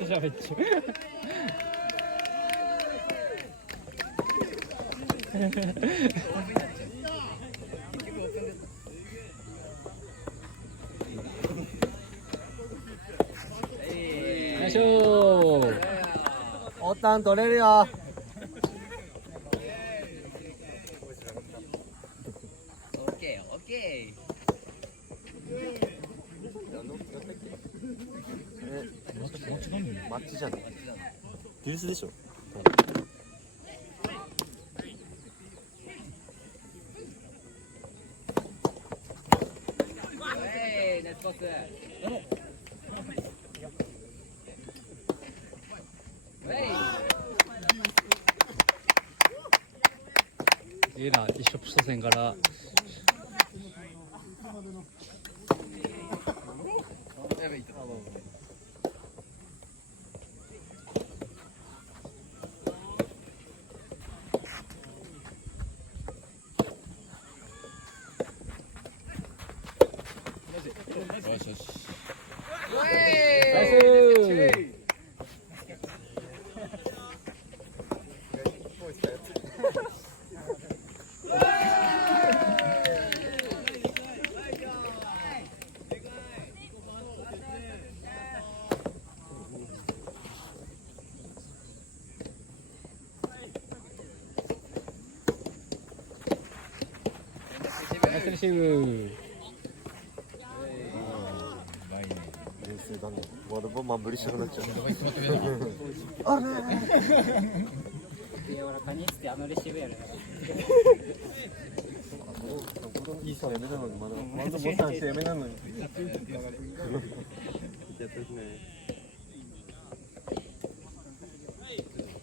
喋っちゃう。よいしょー。おったん取れるよ。オッケーオッケマッチじゃん。デュースでしょ。ー。ナイスパス。いいな、一緒初戦からよしよし。ナイス。ナイスレシーブ。冷静だね。まだまあ無理したくなっちゃう。あれ柔らかにしてあのレシーブやる。いいさやめなのにまだボタンしてやめなのに。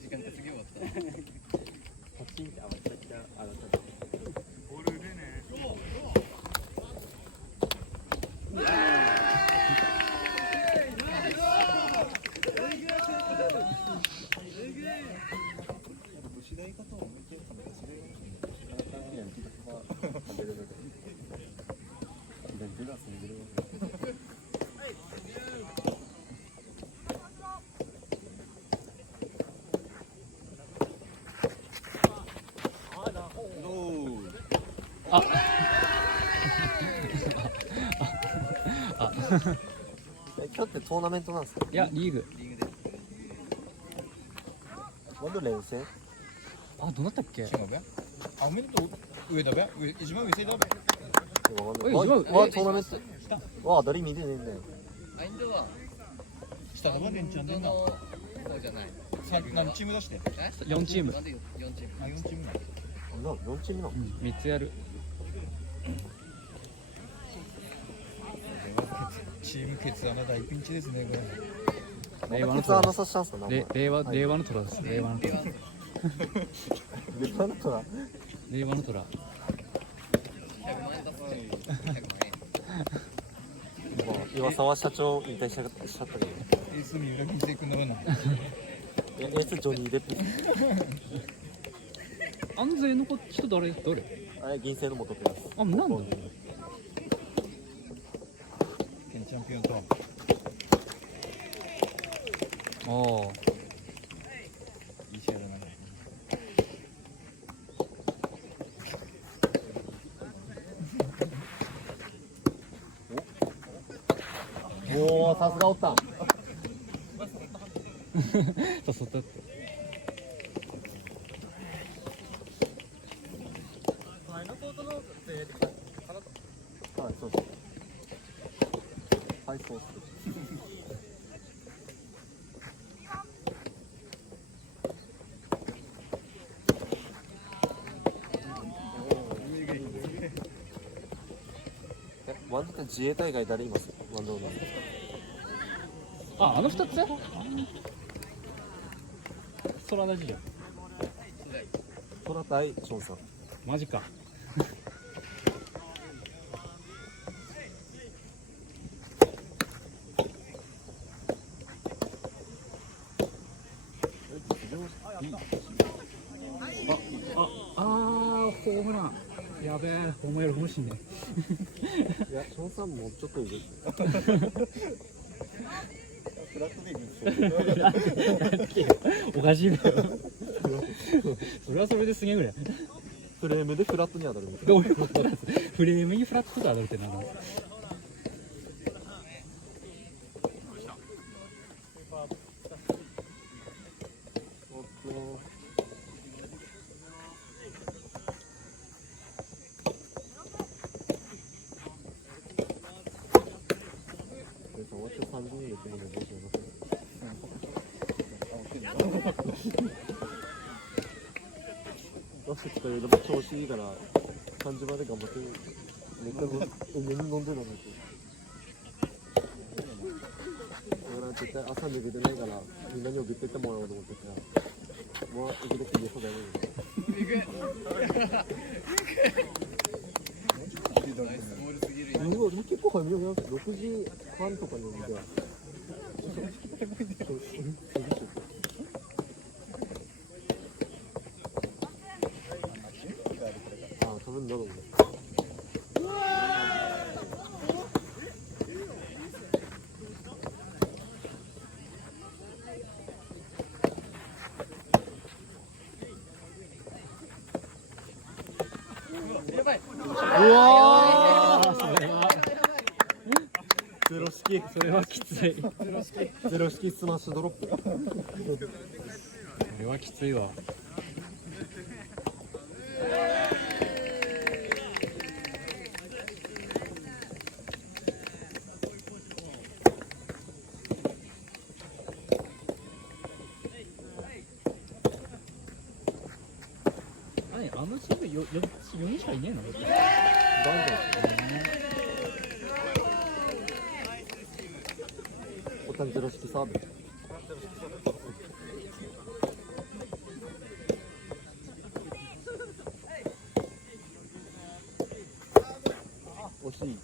時間経ちすぎ終わった。パチンってめちゃくちゃ上がった。あ今日ってトーナメントなんですか。いや、リーグ。まだ連戦。あ、どうなったっけ。違うべ。あ、おめでとう。上だべ。上、一番上せだべ。わ、トーナメント。わ、誰見てねえんだよ。マインドは下だべ、レンちゃんでんな。そうじゃない。何チーム出して。 4チーム。なんで4チーム。あ、4チームな。4チームなの。 3つやる。チーム決断の大ピンチですね、これ。令和のケツ穴させたんすか。令和の虎です。令和の虎。令和の虎。令和の虎。100万円出す。100万円。岩沢社長引退しちゃったけど。エース三浦銀星君のような。エースジョニー・デップ。安全の人誰。あれ銀星の元手です。あ、なんだ。県チャンピオンと。ああ。いい試合だな。おお、さすがおったん。誘ったって。はい、そうです。はい、そうっす。ワンドって自衛隊以外誰います？ワンドなんですか？あ、あの2つ。空大事じゃん。トラ対ションさん。マジか。ホームラン。やべえ、ホームやるかもしんねいや、ションさんもうちょっといる。フラットでいいおかしいだよそれはそれですげえぐらいフレームでフラットに当たるみたいどういうことなんですかフレームにフラットが当たるってなんだ出してきたよ、でも調子いいから3時まで頑張ってめっちゃ飲んでたんですよ。だから絶対朝寝れてないからみんなに送ってってもらおうと思ってたらもう送ってきてそうだよね。ナイスボールすぎるよ。でも結構早めに6時半とかに見てああ、多分だろうね。やばい。うわーそれはゼロ式それはきついゼロ式スマッシュドロップ。これはきついわあのチーム4人しかいねえのバンドおたんゼロ式サーブ。惜しい。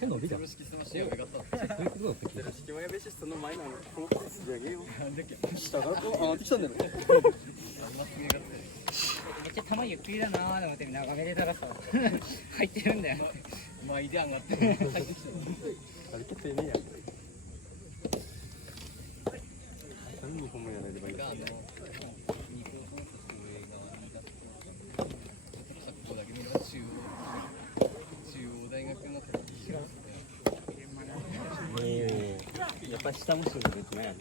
背伸びだゼロ式スマッシュやめがった。そういうことだったっけ式前ベシストの前なのこのコースであげよう。なんだっけ。下からこう上がってきたんだよね。あんますげがった。めっちゃ球ゆっくりだなーと思って眺めてたらさ入ってるんだよ前で上がって入ってきた。あれ決定ねえやん。何日本もやられればいいんだが肉をコンサート上側に出すと、ここだけ見れば中央大学の違う。やっぱ下も下ですね。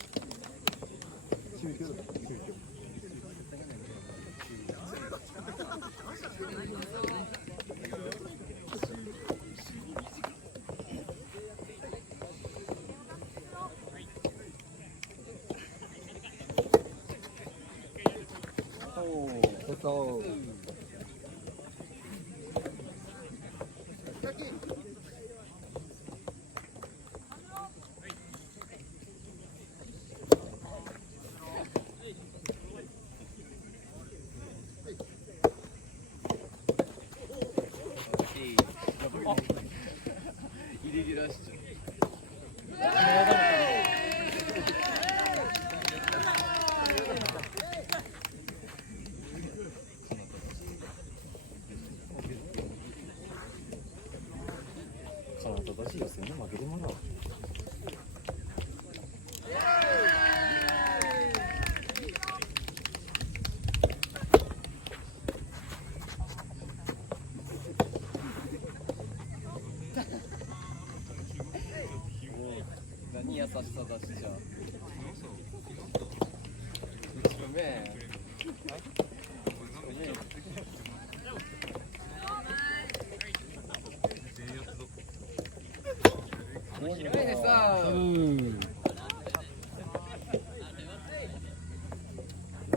そう。イレギュラー視聴。体正しいですよね、負けてもらおう。何優しさ出しちゃう。ごめん。広いでさ、